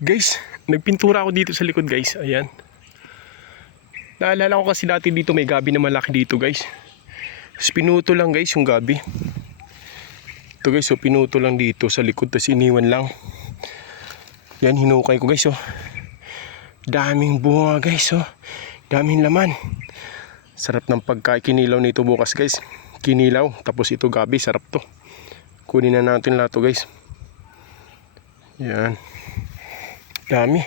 Guys, nagpintura ako dito sa likod guys. Ayan. Naalala ko kasi dati dito may gabi na malaki dito guys. Tapos pinuto lang guys yung gabi. Ito guys, so pinuto lang dito sa likod. Tapos iniwan lang. Yan, hinukay ko guys. Oh. Daming bunga guys. Oh. Daming laman. Sarap ng pagkain. Kinilaw nito bukas guys. Kinilaw. Tapos ito gabi. Sarap to. Kunin na natin lahat to guys. Yan. Dami.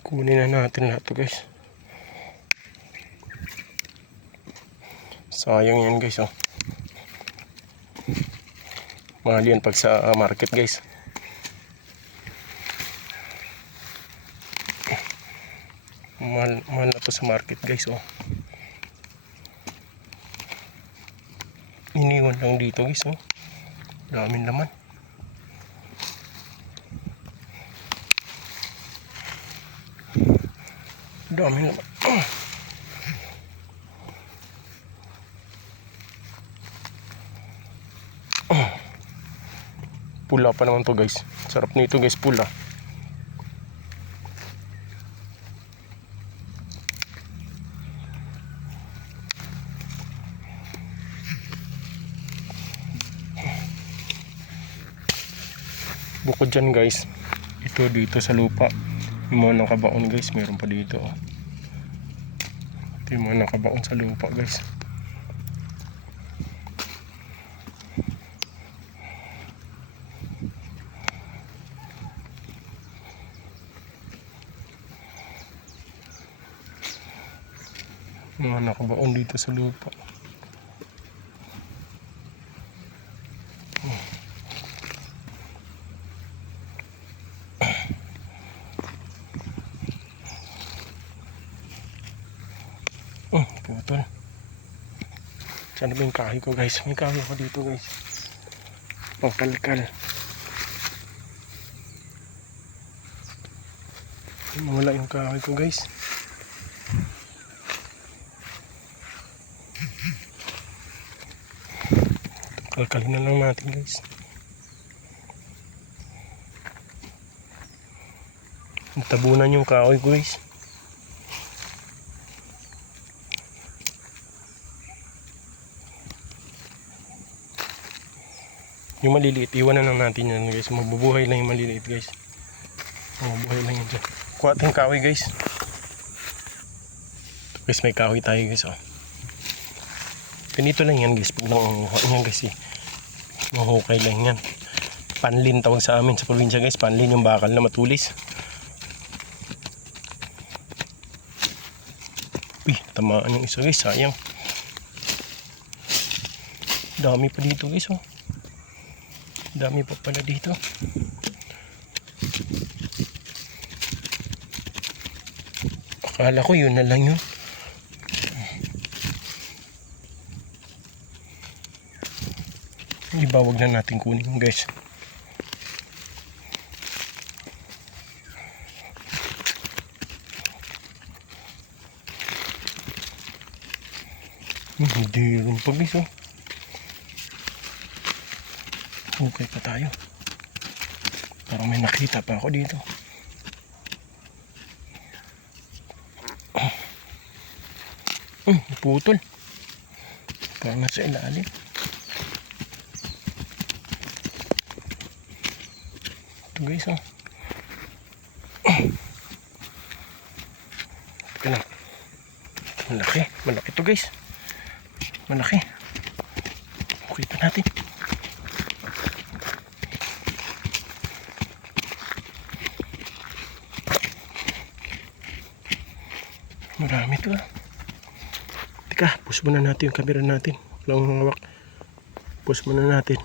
Kunin na natin lahat to guys. Sayang yan guys oh. Mahal yan pag sa market guys. Mahal na to sa market guys oh. Iniwan lang dito guys oh. Daming laman. Daming laman. Pula pa naman to guys. Sarap nito guys, pula. Bukod dyan guys, ito dito sa lupa, yung mga nakabaon guys, meron pa dito oh. Ito yung mga nakabaon sa lupa guys. Mga nakabaon dito sa lupa. Putol. Sana ba yung kahoy ko guys? May kahoy ako dito guys. Pangkalkal. Wala yung kahoy ko guys. Kalkalin na lang natin guys. Tabunan yung kahoy guys. Yung maliliit, iwan na lang natin yan guys. Mabubuhay lang yung maliliit guys. Mabubuhay lang yan dyan. Kuha tayong kahoy guys. Guys, may kahoy tayo guys oh. Ganito lang yan guys. Pag nangunguha yan guys eh. Mahukay lang yan. Panlin tawag sa amin sa probinsya guys. Panlin yung bakal na matulis. Uy, tamaan yung isa guys. Sayang. Dami pa dito guys oh. Dami pa pala dito. Akala ko yun na lang yun. Iba, wag na natin kunin guys. Hindi rin pa guys oh. Okay pa tayo. Parang may nakita pa ako dito. Putol. Parang nasa ilalim. Ito guys oh. Teka lang. Malaki. Malaki to guys. Malaki. Kita natin. Marami to ah. Teka, push muna natin yung camera natin. Walang hawak. Push muna natin.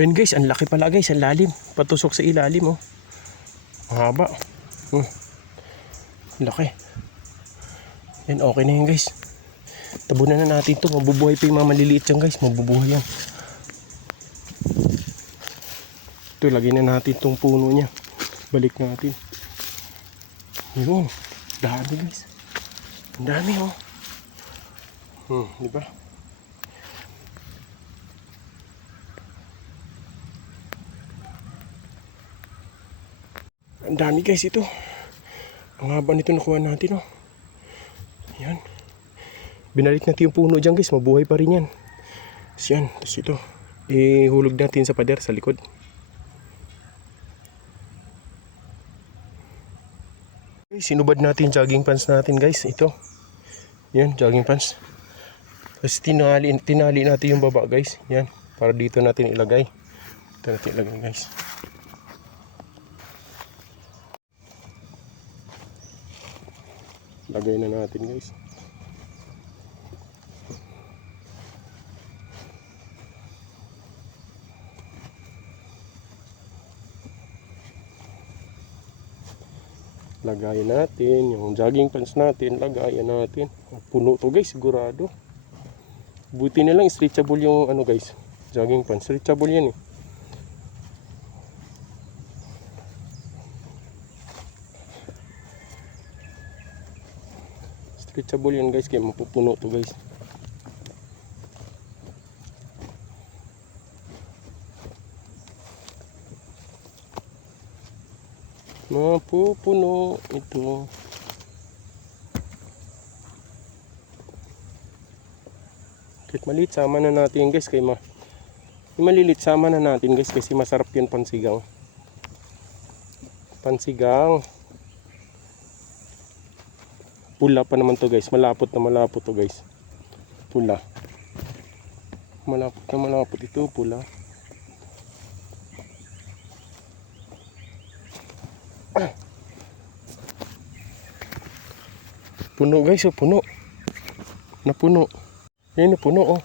Ayun guys, ang laki pala guys, ang lalim. Patusok sa ilalim oh. Mahaba. Laki. Yan, okay na yun guys. Tabunan na natin to. Mabubuhay pa yung mga maliliit yan guys. Mabubuhay yan. Ito, lagyan na natin itong puno niya. Balik natin. Yun. Dami guys. Ang dami oh. Diba? Ang dami guys ito. Ang haba nito nakuha natin oh. Yan. Binalik natin yung puno dyan guys. Mabuhay pa rin yan. Tapos yan. Tapos ito. Ihulog natin sa pader sa likod. Sinubad natin jogging pants natin guys. Ito. Yan, jogging pants. Tapos tinali natin yung baba guys. Yan. Para dito natin ilagay. Dito natin ilagay guys. Lagay na natin guys. Lagayan natin yung jogging pants natin, lagayan natin. Puno to guys, sigurado. Buti na lang stretchable yung ano guys, jogging pants. Stretchable yan eh. Stretchable yan guys, kaya mapupuno to guys. Mapupuno ito. Kahit maliit, sama na natin guys. Kaya malilit, sama na natin guys. Kasi masarap yun pansigang. Pansigang. Pula pa naman to guys. Malapot na malapot to guys. Pula. Malapot na malapot ito. Pula. Puno guys, oh, puno. Napuno. Ayun, napuno, oh.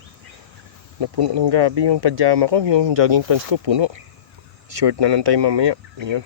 Napuno ng gabi yung pajama ko, yung jogging pants ko, puno. Short na lang tayo mamaya. Ayun.